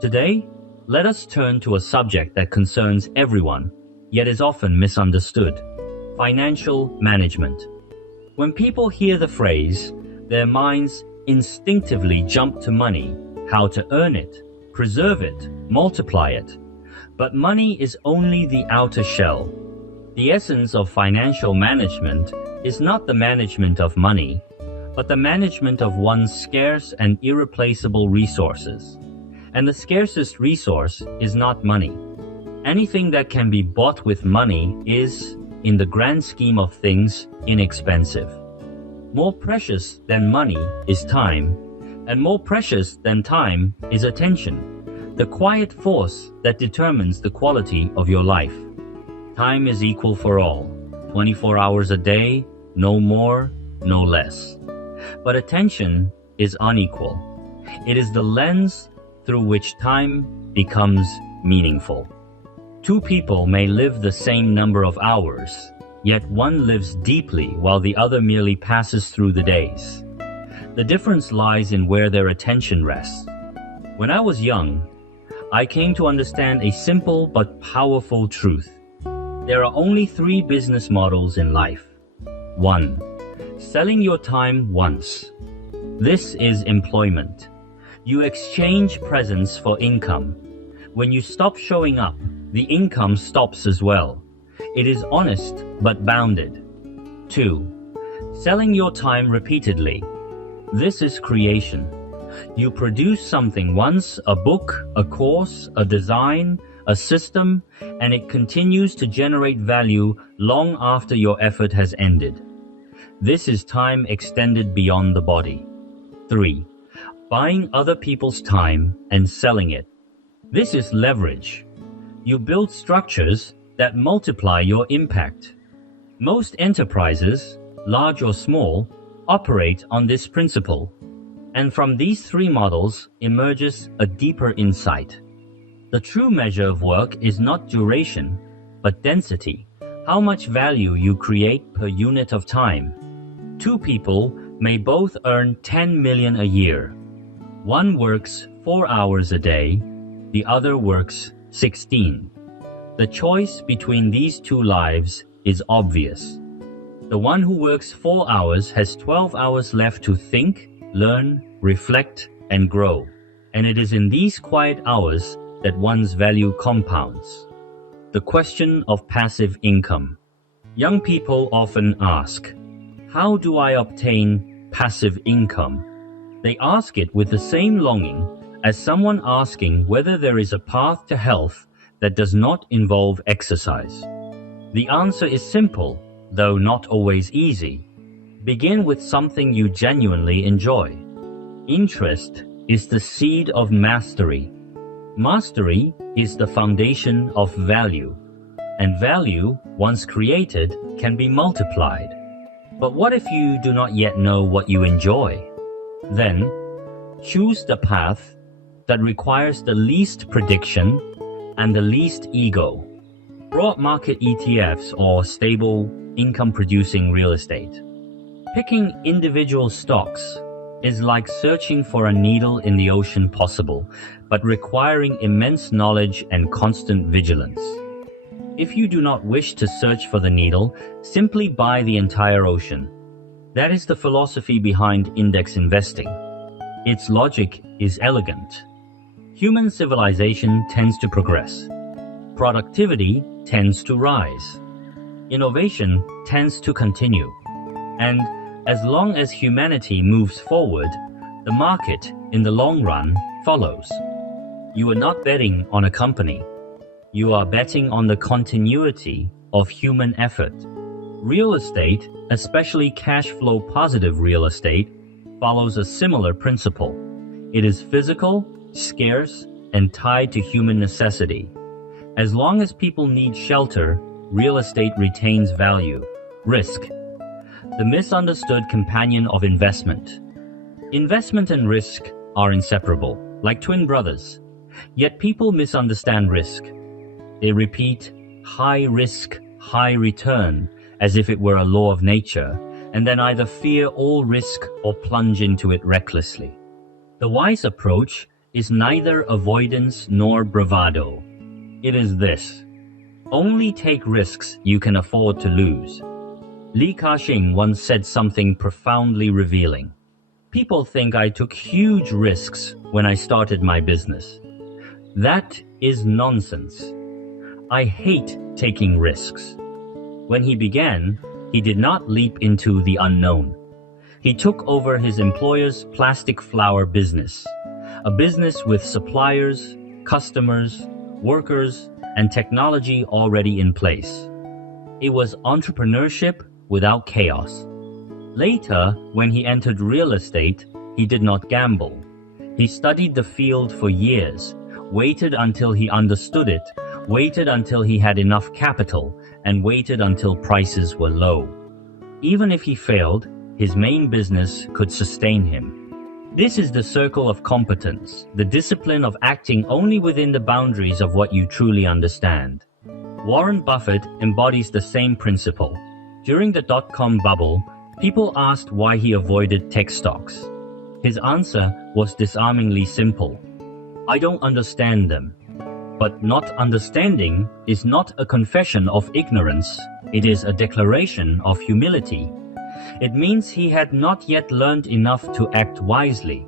Today, let us turn to a subject that concerns everyone, yet is often misunderstood: financial management. When people hear the phrase, their minds instinctively jump to money, how to earn it, preserve it, multiply it. But money is only the outer shell. The essence of financial management is not the management of money, but the management of one's scarce and irreplaceable resources. And the scarcest resource is not money. Anything that can be bought with money is, in the grand scheme of things, inexpensive. More precious than money is time, and more precious than time is attention, the quiet force that determines the quality of your life. Time is equal for all, 24 hours a day, no more, no less. But attention is unequal. It is the lens through which time becomes meaningful. Two people may live the same number of hours, yet one lives deeply while the other merely passes through the days. The difference lies in where their attention rests. When I was young, I came to understand a simple but powerful truth. There are only three business models in life. 1. Selling your time once. This is employment. You exchange presence for income. When you stop showing up, the income stops as well. It is honest but bounded. 2. Selling your time repeatedly. This is creation. You produce something once, a book, a course, a design, a system, and it continues to generate value long after your effort has ended. This is time extended beyond the body. 3. Buying other people's time and selling it. This is leverage. You build structures that multiply your impact. Most enterprises, large or small, operate on this principle. And from these three models emerges a deeper insight. The true measure of work is not duration, but density. How much value you create per unit of time. Two people may both earn 10 million a year. One works 4 hours a day, the other works 16. The choice between these two lives is obvious. The one who works 4 hours has 12 hours left to think, learn, reflect, and grow. And it is in these quiet hours that one's value compounds. The question of passive income. Young people often ask, how do I obtain passive income? They ask it with the same longing as someone asking whether there is a path to health that does not involve exercise. The answer is simple, though not always easy. Begin with something you genuinely enjoy. Interest is the seed of mastery. Mastery is the foundation of value. And value, once created, can be multiplied. But what if you do not yet know what you enjoy? Then, choose the path that requires the least prediction and the least ego. Broad market ETFs or stable income-producing real estate. Picking individual stocks is like searching for a needle in the ocean possible, but requiring immense knowledge and constant vigilance. If you do not wish to search for the needle, simply buy the entire ocean. That is the philosophy behind index investing. Its logic is elegant. Human civilization tends to progress. Productivity tends to rise. Innovation tends to continue. And as long as humanity moves forward, the market, in the long run, follows. You are not betting on a company. You are betting on the continuity of human effort. Real estate, especially cash flow positive real estate, follows a similar principle. It is physical, scarce, and tied to human necessity. As long as people need shelter, real estate retains value. Risk. The misunderstood companion of investment. Investment and risk are inseparable, like twin brothers. Yet people misunderstand risk. They repeat high risk, high return as if it were a law of nature, and then either fear all risk or plunge into it recklessly. The wise approach is neither avoidance nor bravado. It is this: only take risks you can afford to lose. Li Ka-shing once said something profoundly revealing. People think I took huge risks when I started my business. That is nonsense. I hate taking risks. When he began, he did not leap into the unknown. He took over his employer's plastic flower business, a business with suppliers, customers, workers, and technology already in place. It was entrepreneurship without chaos. Later, when he entered real estate, he did not gamble. He studied the field for years, waited until he understood it, waited until he had enough capital, and waited until prices were low. Even if he failed, his main business could sustain him. This is the circle of competence, the discipline of acting only within the boundaries of what you truly understand. Warren Buffett embodies the same principle. During the dot-com bubble, people asked why he avoided tech stocks. His answer was disarmingly simple: I don't understand them. But not understanding is not a confession of ignorance, it is a declaration of humility. It means he had not yet learned enough to act wisely.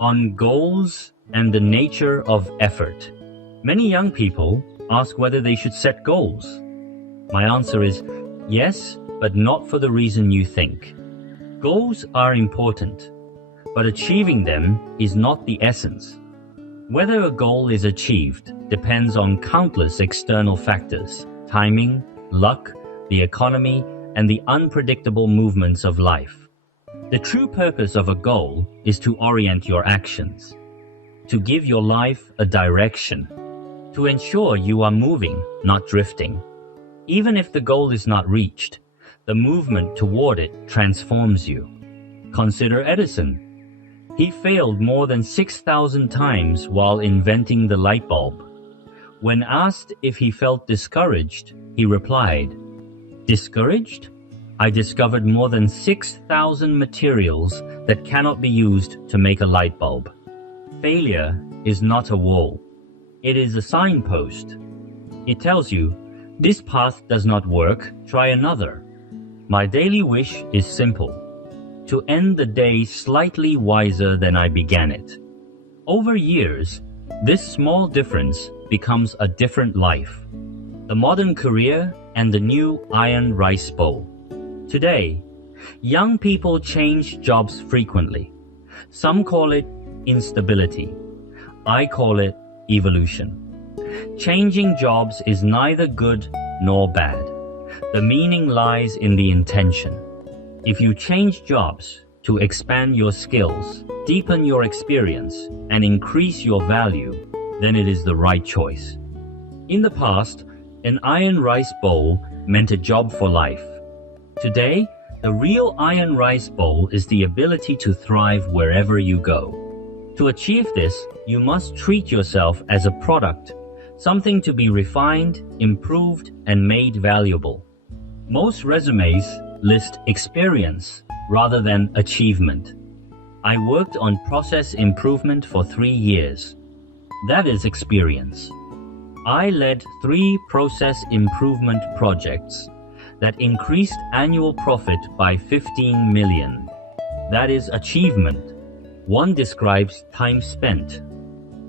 On goals and the nature of effort. Many young people ask whether they should set goals. My answer is yes, but not for the reason you think. Goals are important, but achieving them is not the essence. Whether a goal is achieved depends on countless external factors: timing, luck, the economy, and the unpredictable movements of life. The true purpose of a goal is to orient your actions, to give your life a direction, to ensure you are moving, not drifting. Even if the goal is not reached, the movement toward it transforms you. Consider Edison. He failed more than 6,000 times while inventing the light bulb. When asked if he felt discouraged, he replied, "Discouraged? I discovered more than 6,000 materials that cannot be used to make a light bulb." Failure is not a wall. It is a signpost. It tells you, this path does not work, try another. My daily wish is simple: to end the day slightly wiser than I began it. Over years, this small difference becomes a different life. The modern career and the new iron rice bowl. Today, young people change jobs frequently. Some call it instability. I call it evolution. Changing jobs is neither good nor bad. The meaning lies in the intention. If you change jobs to expand your skills, deepen your experience, and increase your value, then it is the right choice. In the past, an iron rice bowl meant a job for life. Today, the real iron rice bowl is the ability to thrive wherever you go. To achieve this, you must treat yourself as a product, something to be refined, improved, and made valuable. Most resumes list experience rather than achievement. I worked on process improvement for 3 years. That is experience. I led 3 process improvement projects that increased annual profit by 15 million. That is achievement. One describes time spent.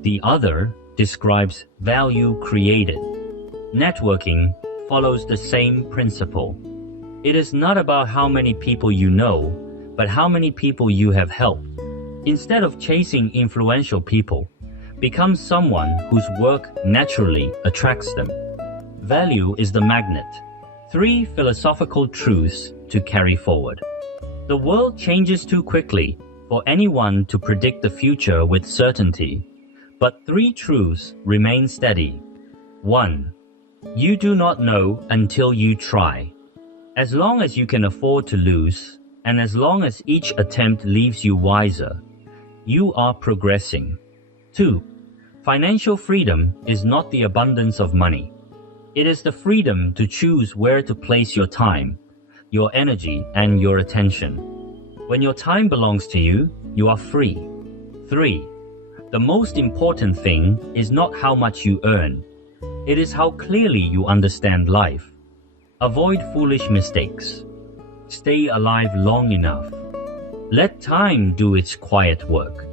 The other describes value created. Networking follows the same principle. It is not about how many people you know, but how many people you have helped. Instead of chasing influential people, become someone whose work naturally attracts them. Value is the magnet. 3 philosophical truths to carry forward. The world changes too quickly for anyone to predict the future with certainty, but 3 truths remain steady. 1. You do not know until you try. As long as you can afford to lose, and as long as each attempt leaves you wiser, you are progressing. 2. Financial freedom is not the abundance of money. It is the freedom to choose where to place your time, your energy, and your attention. When your time belongs to you, you are free. 3. The most important thing is not how much you earn. It is how clearly you understand life. Avoid foolish mistakes. Stay alive long enough. Let time do its quiet work.